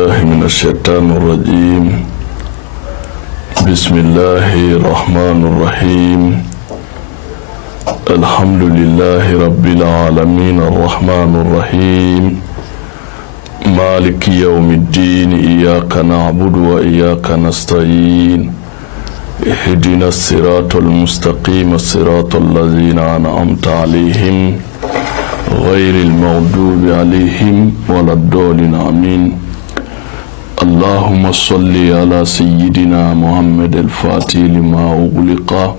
بالله من الشيطان الرجيم. بسم الله الرحمن الرحيم. الحمد لله رب العالمين الرحمن الرحيم مالك يوم الدين. إياك نعبد وإياك نستعين. اهدنا الصراط المستقيم الصراط الذين أنعمت عليهم غير المغضوب عليهم ولا الضالين آمين. اللهم صل على سيدنا محمد الفاتح لما أغلق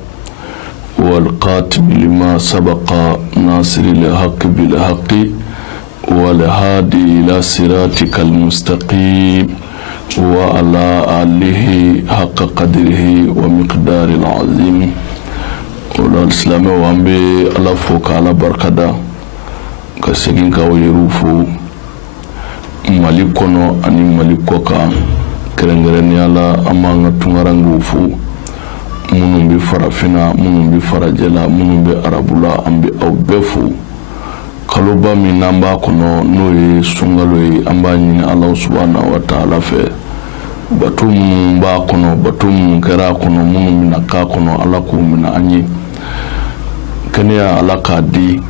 والقاتم لما سبق ناصر الحق بالحق والهادي إلى صراطك المستقيم وعلى آله حق قدره ومقدار العظيم. ولا الإسلام وأنبي على فوق على بركة كسجين كويروفو malikono ani malikoka kerengeren yala amanga tungarangufu munumbi farafina munumbi farajela munumbi arabula ambi awbefu kaluba minamba kono noye sungaloye ambanyini Allah subhanahu wa ta'ala fe batum ba kono batum kera kono munumbi naka kono Allah ko mina anyi kenya alaka di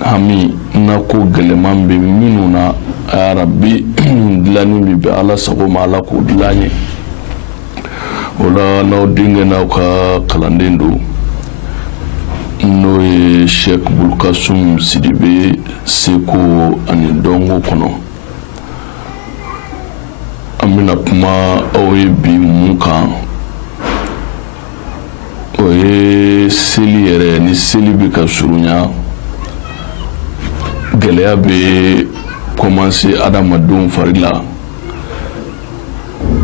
hami nako gelemambe minuna ya rabbi dilani bi ala sako mala ko dilani wala no dinga na ka kalandendo no Sheikh Bulkasum Sidibe seko ani dongo kono amina kuma oye bi muka oye seli yere ni seli bi ka surunya gɛlɛya bɛ commencer adamadenw fari la,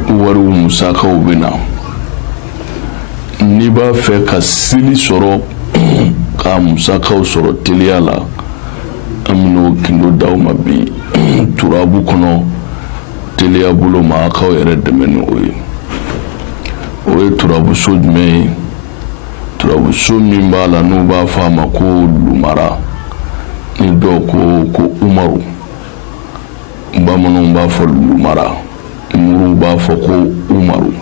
wariw musakaw bɛ na. N'i b'a fɛ ka seli sɔrɔ ka musakaw sɔrɔ teliya la, an bɛn'o gindo d'aw ma bi turabu kɔnɔ teliya bolo ma a k'aw yɛrɛ dɛmɛ ni o ye. O ye turabuso jumɛn ye? Turabuso min b'a la n'u b'a fɔ a ma ko Lumara. Ni dɔw ko Umaru, bamananw b'a fɔ Lumara, muru b'a fɔ ko Umaru.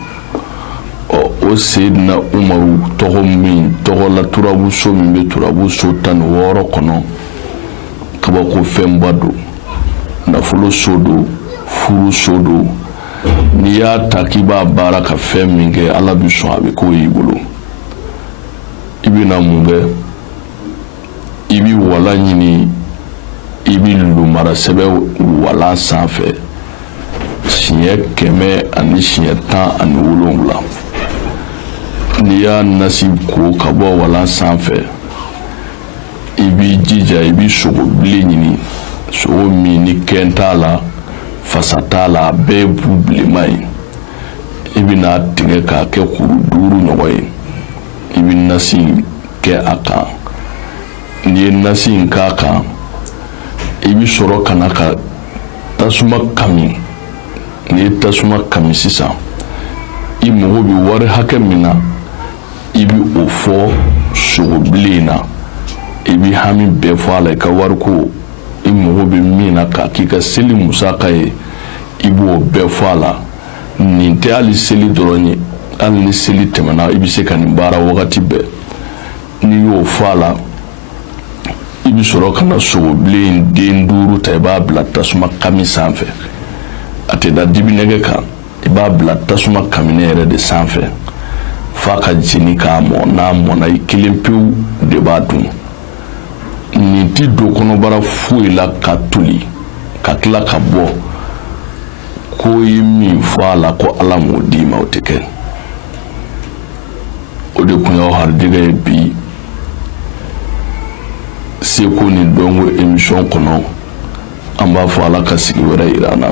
O Seydina Umaru tɔgɔ min tɔgɔ la turabuso min bɛ turabuso 16 kɔnɔ, kabako fɛnba don, nafolo so don, furu so don. N'i y'a ta k'i b'a baara ka fɛn min kɛ Ala bɛ sɔn a bɛ k'o y'i bolo. I bɛna mun kɛ? I bi wala ɲini, i bi Lumara sɛbɛn wala sanfɛ siɲɛ 117. N'i y'a nasi ko ka bɔ wala sanfɛ, i bi jija, i bi sogo bilen ɲini, sogo min ni kɛn t'a la, fasa t'a la, a bɛɛ ye bu bilenman ye. I bɛna tigɛ k'a kɛ kuru 5 ɲɔgɔn ye. I bi nasi kɛ a kan. N'i ye nasi in k'a kan, i bi sɔrɔ ka na ka tasuma kami. N'i ye tasuma kami sisan, i mago bɛ wari hakɛ min na, i bi o fɔ sogo bilen na. I bi hami bɛɛ fɔ a la, i ka wari ko, i mago bɛ min na k'a k'i ka seli musaka ye, i b'o bɛɛ fɔ a la. Nin tɛ hali seli dɔrɔn ye, hali ni seli tɛmɛna i bi se ka nin baara wagati bɛɛ. N'i y'o fɔ a la, i bi sɔrɔ ka na sogo bilen den 5 ta, i b'a bila tasuma kami sanfɛ. A tɛ da dibinɛgɛ kan, i b'a bila tasuma kaminɛ yɛrɛ de sanfɛ f'a ka jeni k'a mɔ. N'a mɔna, i kelen pewu de b'a dun. Nin ti don kɔnɔbara foyi la ka toli ka tila ka bɔ ko i min fɔ a la ko Ala m'o d'i ma, o tɛ kɛ. O de kun y'aw harijɛgɛ ye bi seko ni dɔnko émission kɔnɔ. An b'a fɔ Ala ka sigi wɛrɛ yir'an na.